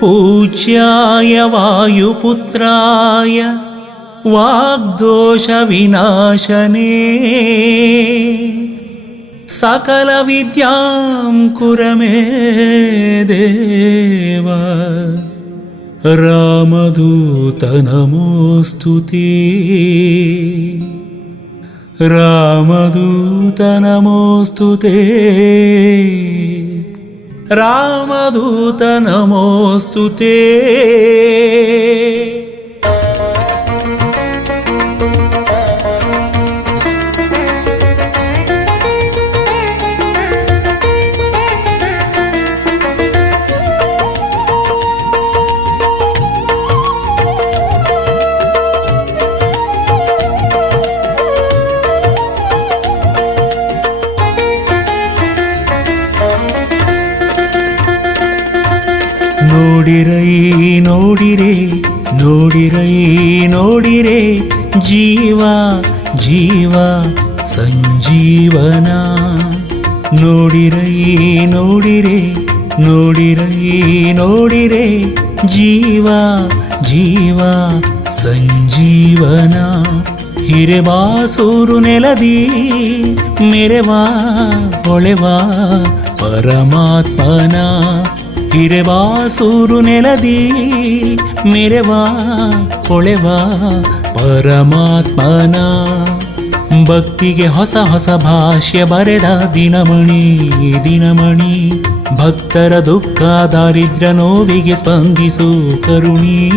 पूज्याय वायुपुत्राय वाग्दोषविनाशने सकलविद्यां कुर मे देव। रामदूत नमोऽस्तु ते, रामदूत नमोऽस्तु ते, रामदूत नमोऽस्तु ते। ನೋಡಿರೈ ನೋಡಿರೆ ನೋಡಿರೈ ನೋಡಿರೆ ಜೀವ ಜೀವ ಸಂಜೀವನ. ನೋಡಿರೈ ನೋಡಿರೆ ನೋಡಿರೈ ನೋಡಿರೆ ಜೀವ ಜೀವ ಸಂಜೀವನ. ಹಿರೆಬಾಸೂರು ನೆಲದಿ ಮೆರೆವಾ ಹೊಳೆವಾ ಪರಮಾತ್ಮನ. ಹಿರೆಬಾಸೂರು ನೆಲದಿ ಮೆರೆವಾ ಹೊಳೆವಾ ಪರಮಾತ್ಮನ. ಭಕ್ತಿಗೆ ಹೊಸ ಹೊಸ ಭಾಷ್ಯ ಬರೆದ ದಿನಮಣಿ ದಿನಮಣಿ. ಭಕ್ತರ ದುಃಖ ದಾರಿದ್ರ್ಯ ನೋವಿಗೆ ಸ್ಪಂದಿಸು ಕರುಣಿ.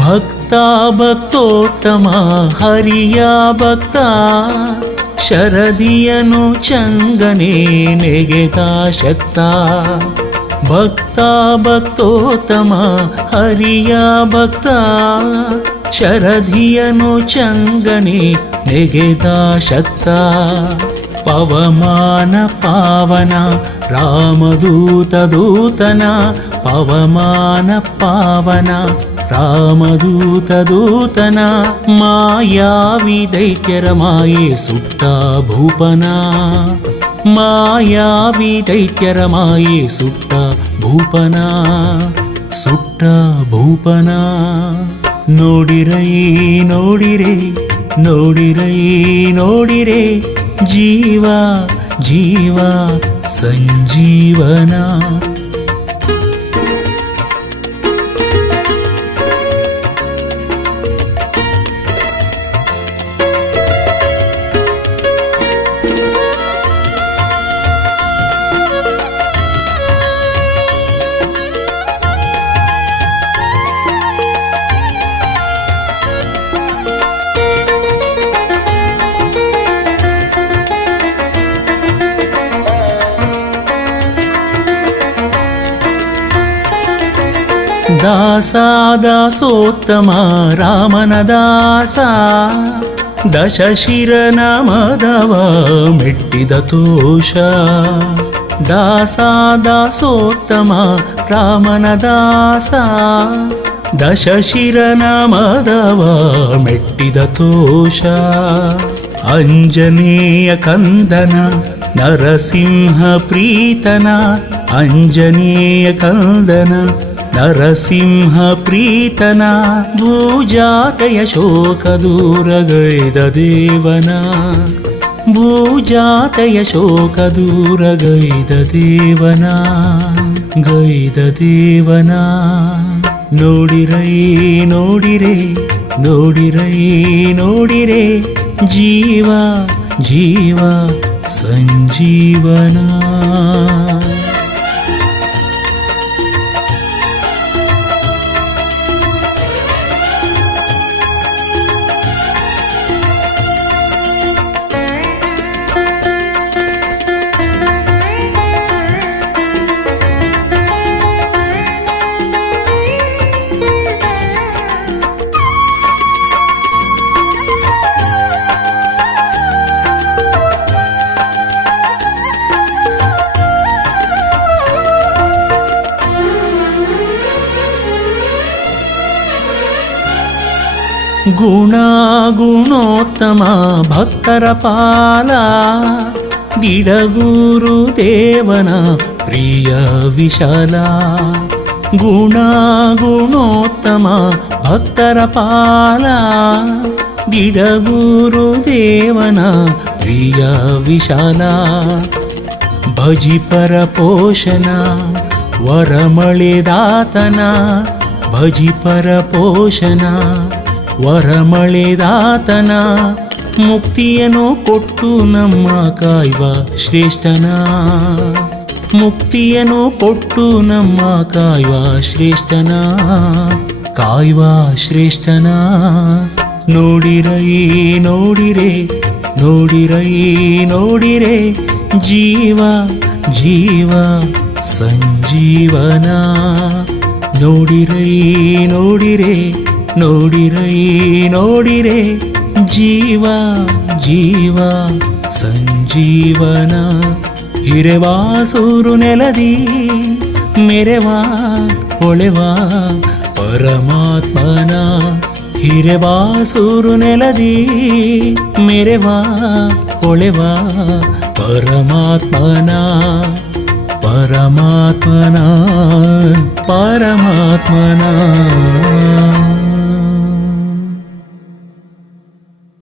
ಭಕ್ತ ಭಕ್ತೋತ್ತಮ ಹರಿಯ ಭಕ್ತ. ಶರದಿಯನು ಚಂಗನೆ ನೆಗೆದ ಶಕ್ತ. ಭಕ್ತ ಭಕ್ತೋತ್ತಮ ಹರಿಯ ಭಕ್ತ. ಶರದಿಯನು ಚಂಗನೆ ನೆಗೆದ ಶಕ್ತ. ಪವಮಾನ ಪಾವನ ರಾಮದೂತ ದೂತನ. ಪವಮಾನ ಪಾವನ ರಾಮದೂತ ದೂತನ. ಮಾಯಾವಿ ದೈತ್ಯರ ಮಾಯೆ ಸುಟ್ಟ ಭೂಪನ. ಮಾಯಾವಿ ದೈತ್ಯರ ಮಾಯೆ ಸುಟ್ಟ ಭೂಪನ. ಸುಟ್ಟ ಭೂಪನ. ನೋಡಿರೈ ನೋಡಿರೆ ನೋಡಿರೈ ನೋಡಿರೆ ಜೀವ ಜೀವ ಸಂಜೀವನ. ದಾಸ ದಾಸೋತ್ತಮ ರಾಮನ ದಾಸ. ದಶಶಿರನ ಮದವ ಮೆಟ್ಟಿದ ತೋಷ. ದಾಸ ದಾಸೋತ್ತಮ ರಾಮನ ದಾಸ. ದಶಶಿರನ ಮದವ ಮೆಟ್ಟಿದ ತೋಷ. ಅಂಜನೇಯ ಕಂದನ ನರಸಿಂಹ ಪ್ರೀತನ. ಅಂಜನೇಯ ಕಂದನ ನರಸಿಂಹ ಪ್ರೀತನ. ಭೂಜಾತೆಯ ಶೋಕ ದೂರಗೈದ ದೇವನ. ಭೂಜಾತೆಯ ಶೋಕ ದೂರಗೈದ ದೇವನ. ಗೈದ ದೇವನ. ನೋಡಿರೈ ನೋಡಿರೆ ನೋಡಿರೈ ನೋಡಿರೆ ಜೀವ ಜೀವ ಸಂಜೀವನ. ಗುಣೋತ್ತಮ ಭಕ್ತರ ಪಾಲ ಗಿಡಗೂರು ದೇವನ ಪ್ರಿಯ ವಿಶಾಲ. ಗುಣೋತ್ತಮ ಭಕ್ತರ ಪಾಲ ಗಿಡಗೂರು ದೇವನ ಪ್ರಿಯ ವಿಶಾಲ. ಭಜಿಪರ ಪೋಷಣ ವರಮಳೆದಾತನ ಭಜಿಪರ ಪೋಷಣ ವರಮಳೆದಾತನ. ಮುಕ್ತಿಯನ್ನು ಕೊಟ್ಟು ನಮ್ಮ ಕಾಯ್ವ ಶ್ರೇಷ್ಠನ ಮುಕ್ತಿಯನ್ನು ಕೊಟ್ಟು ನಮ್ಮ ಕಾಯ್ವ ಶ್ರೇಷ್ಠನ ಕಾಯ್ವ ಶ್ರೇಷ್ಠನ. ನೋಡಿರೈ ನೋಡಿರೆ ನೋಡಿರೈ ನೋಡಿರೆ ಜೀವ ಜೀವ ಸಂಜೀವನ. ನೋಡಿರೈ ನೋಡಿರೆ ನೋಡಿರೈ ನೋಡಿರೆ ಜೀವ ಜೀವ ಸಂಜೀವನ. ಹಿರೆವಾಸೂರು ನೆಲದಿ ಮೆರೆವಾ ಹೊಳೆವಾ ಪರಮಾತ್ಮನ. ಹಿರೆವಾಸೂರು ನೆಲದಿ ಮೆರೆವಾ ಹೊಳೆವಾ ಪರಮಾತ್ಮನ ಪರಮಾತ್ಮನ ಪರಮಾತ್ಮನ.